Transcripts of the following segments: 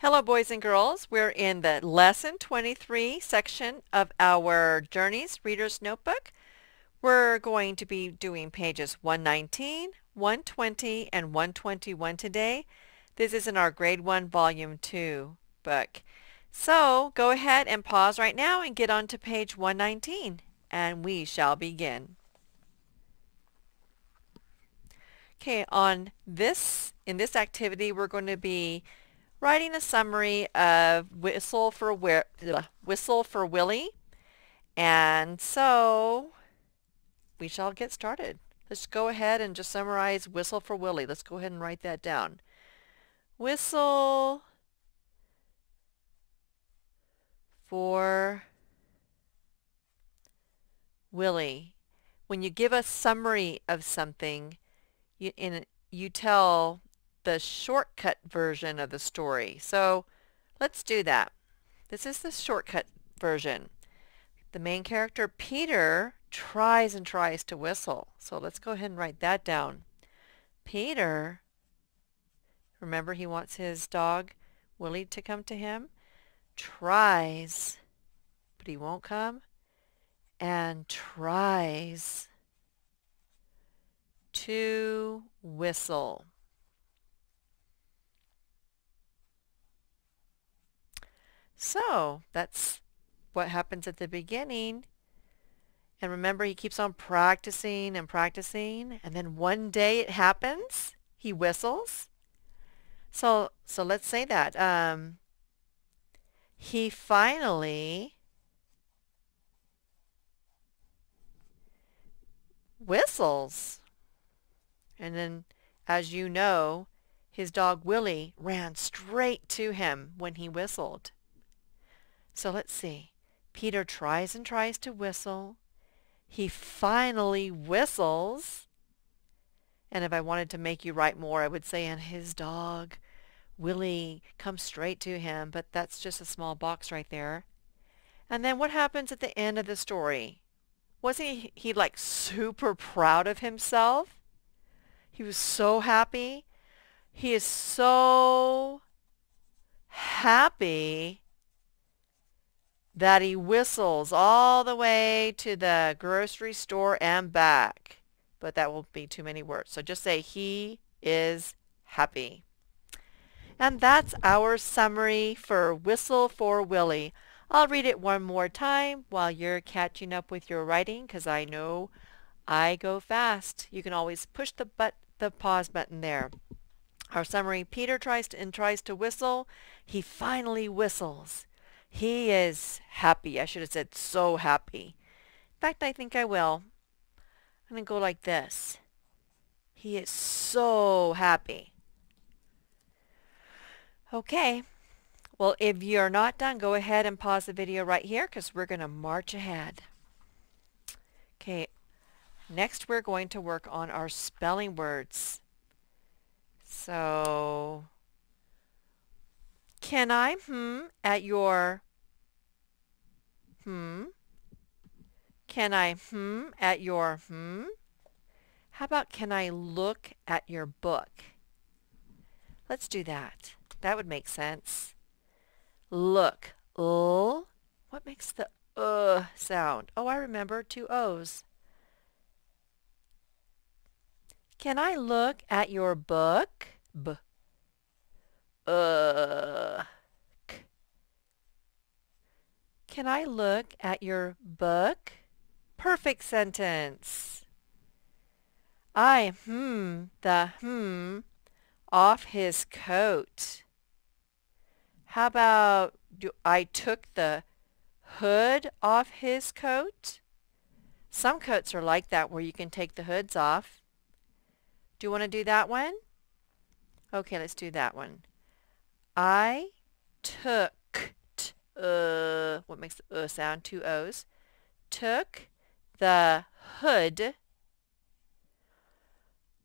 Hello, boys and girls. We're in the Lesson 23 section of our Journeys Reader's Notebook. We're going to be doing pages 119, 120, and 121 today. This is in our Grade 1, Volume 2 book. So go ahead and pause right now and get on to page 119, and we shall begin. Okay, in this activity, we're going to be writing a summary of Whistle for Willie. And so we shall get started. Let's go ahead and just summarize Whistle for Willie. Let's go ahead and write that down. Whistle for Willie. When you give a summary of something, you tell the shortcut version of the story. So let's do that. This is the shortcut version. The main character, Peter, tries and tries to whistle. So let's go ahead and write that down. Peter, remember he wants his dog, Willie, to come to him, tries, but he won't come, and tries to whistle. So that's what happens at the beginning. And remember, he keeps on practicing and practicing, and then one day it happens. He whistles. So let's say that. He finally whistles. And then, as you know, his dog Willie ran straight to him when he whistled. So let's see. Peter tries and tries to whistle. He finally whistles. And if I wanted to make you write more, I would say, and his dog, Willie, comes straight to him. But that's just a small box right there. And then what happens at the end of the story? Wasn't he like super proud of himself? He was so happy. He is so happy that he whistles all the way to the grocery store and back. But that will be too many words. So just say he is happy. And that's our summary for Whistle for Willie. I'll read it one more time while you're catching up with your writing, because I know I go fast. You can always push the pause button there. Our summary, Peter tries to whistle. He finally whistles. He is happy. I should have said so happy. In fact, I think I will. I'm going to go like this. He is so happy. Okay. Well, if you're not done, go ahead and pause the video right here because we're going to march ahead. Okay. Next, we're going to work on our spelling words. So, can I at your Can I at your How about can I look at your book? Let's do that. That would make sense. Look. What makes the sound? Oh, I remember, two O's. Can I look at your book? B. Can I look at your book? Perfect sentence. I the off his coat. How about I took the hood off his coat? Some coats are like that where you can take the hoods off. Do you want to do that one? Okay, let's do that one. I took, what makes the sound? Two O's. Took the hood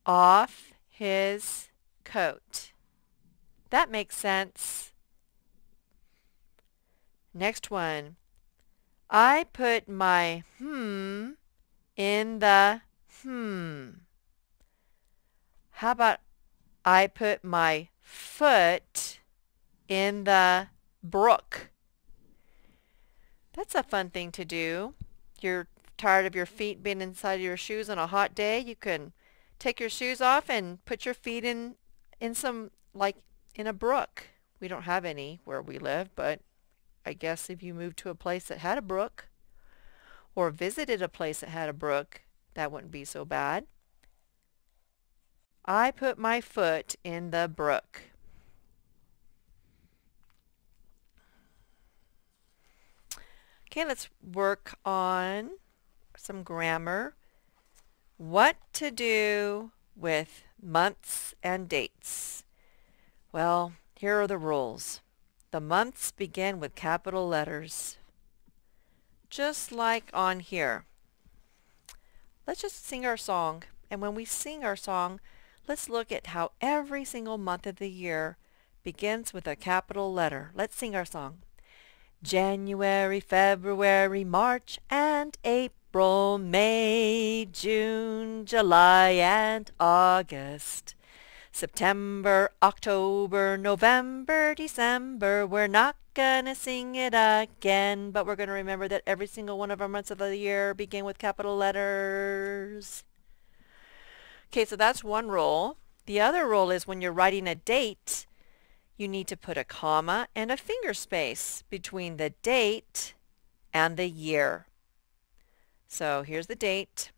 off his coat. That makes sense. Next one. I put my in the How about I put my foot in the brook. That's a fun thing to do. You're tired of your feet being inside of your shoes on a hot day. You can take your shoes off and put your feet in some, like, in a brook. We don't have any where we live, but I guess if you moved to a place that had a brook or visited a place that had a brook, that wouldn't be so bad. I put my foot in the brook. Okay, let's work on some grammar. What to do with months and dates? Well, here are the rules. The months begin with capital letters, just like on here. Let's just sing our song. And when we sing our song, let's look at how every single month of the year begins with a capital letter. Let's sing our song. January, February, March, and April, May, June, July, and August. September, October, November, December. We're not gonna sing it again, but we're gonna remember that every single one of our months of the year begin with capital letters. Okay, so that's one rule. The other rule is when you're writing a date, you need to put a comma and a finger space between the date and the year. So here's the date,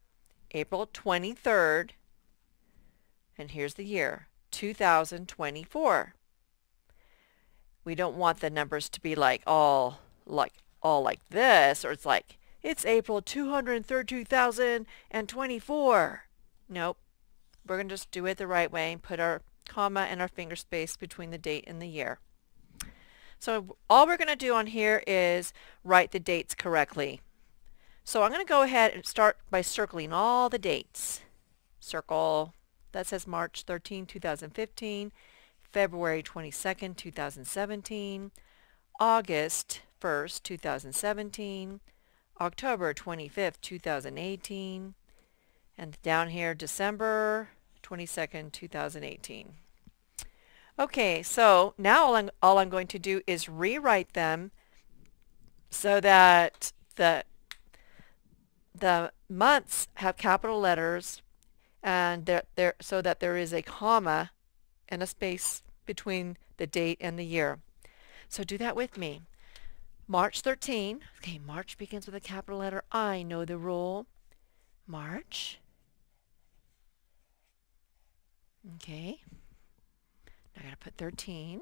April 23rd, and here's the year, 2024. We don't want the numbers to be all like this, or it's April 232,024. Nope. We're going to just do it the right way and put our comma and our finger space between the date and the year. So all we're going to do on here is write the dates correctly. So I'm going to go ahead and start by circling all the dates. Circle, that says March 13, 2015, February 22nd, 2017, August 1st, 2017, October 25th, 2018, and down here December 22nd, 2018. Okay, so now all I'm going to do is rewrite them so that the months have capital letters and so that there is a comma and a space between the date and the year. So do that with me. March 13. Okay, March begins with a capital letter. I know the rule. March. Okay. Now I gotta put 13.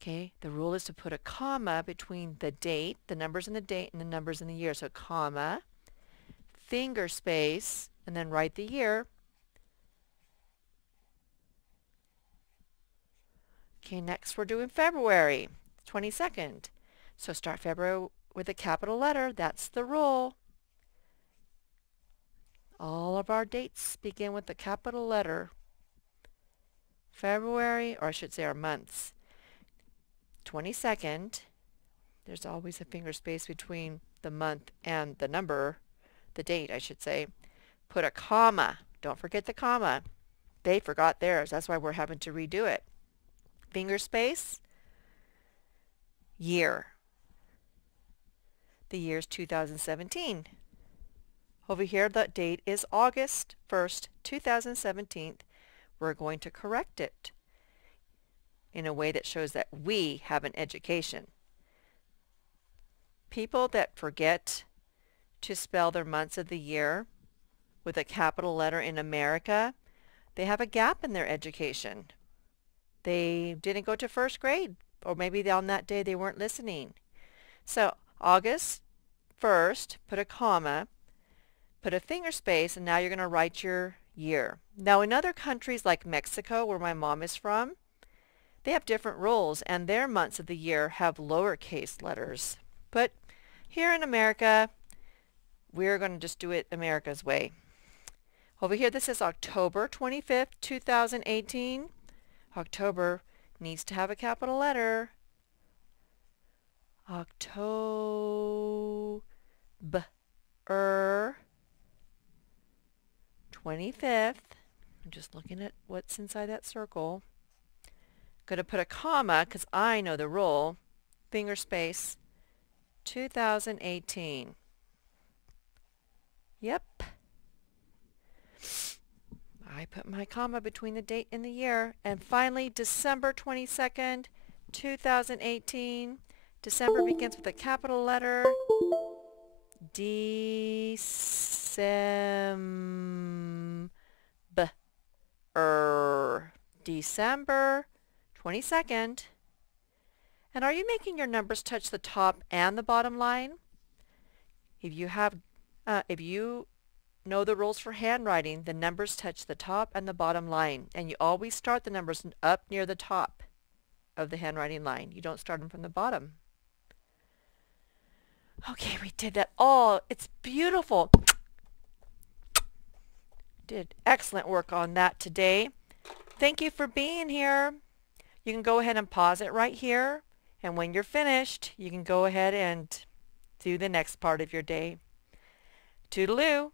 Okay, the rule is to put a comma between the date, the numbers in the date, and the numbers in the year. So comma, finger space, and then write the year. Okay, next we're doing February, 22nd. So start February with a capital letter. That's the rule. All of our dates begin with a capital letter. February, or I should say our months. 22nd, there's always a finger space between the month and the number, the date I should say. Put a comma. Don't forget the comma. They forgot theirs. That's why we're having to redo it. Finger space, year. The year's 2017. Over here the date is August 1st, 2017. We're going to correct it in a way that shows that we have an education. People that forget to spell their months of the year with a capital letter in America, they have a gap in their education. They didn't go to first grade, or maybe on that day they weren't listening. So August 1st, put a comma, put a finger space, and now you're going to write your year. Now in other countries like Mexico, where my mom is from, they have different rules, and their months of the year have lowercase letters. But here in America, we're going to just do it America's way. Over here, this is October 25th, 2018. October needs to have a capital letter. October 25th. I'm just looking at what's inside that circle. going to put a comma because I know the rule. Finger space 2018. Yep. I put my comma between the date and the year. And finally, December 22nd, 2018. December begins with a capital letter. December 22nd. And are you making your numbers touch the top and the bottom line? If you know the rules for handwriting, the numbers touch the top and the bottom line, and you always start the numbers up near the top of the handwriting line. You don't start them from the bottom. Okay, we did that all. It's beautiful. Did excellent work on that today. Thank you for being here. You can go ahead and pause it right here, and when you're finished, you can go ahead and do the next part of your day. Toodaloo.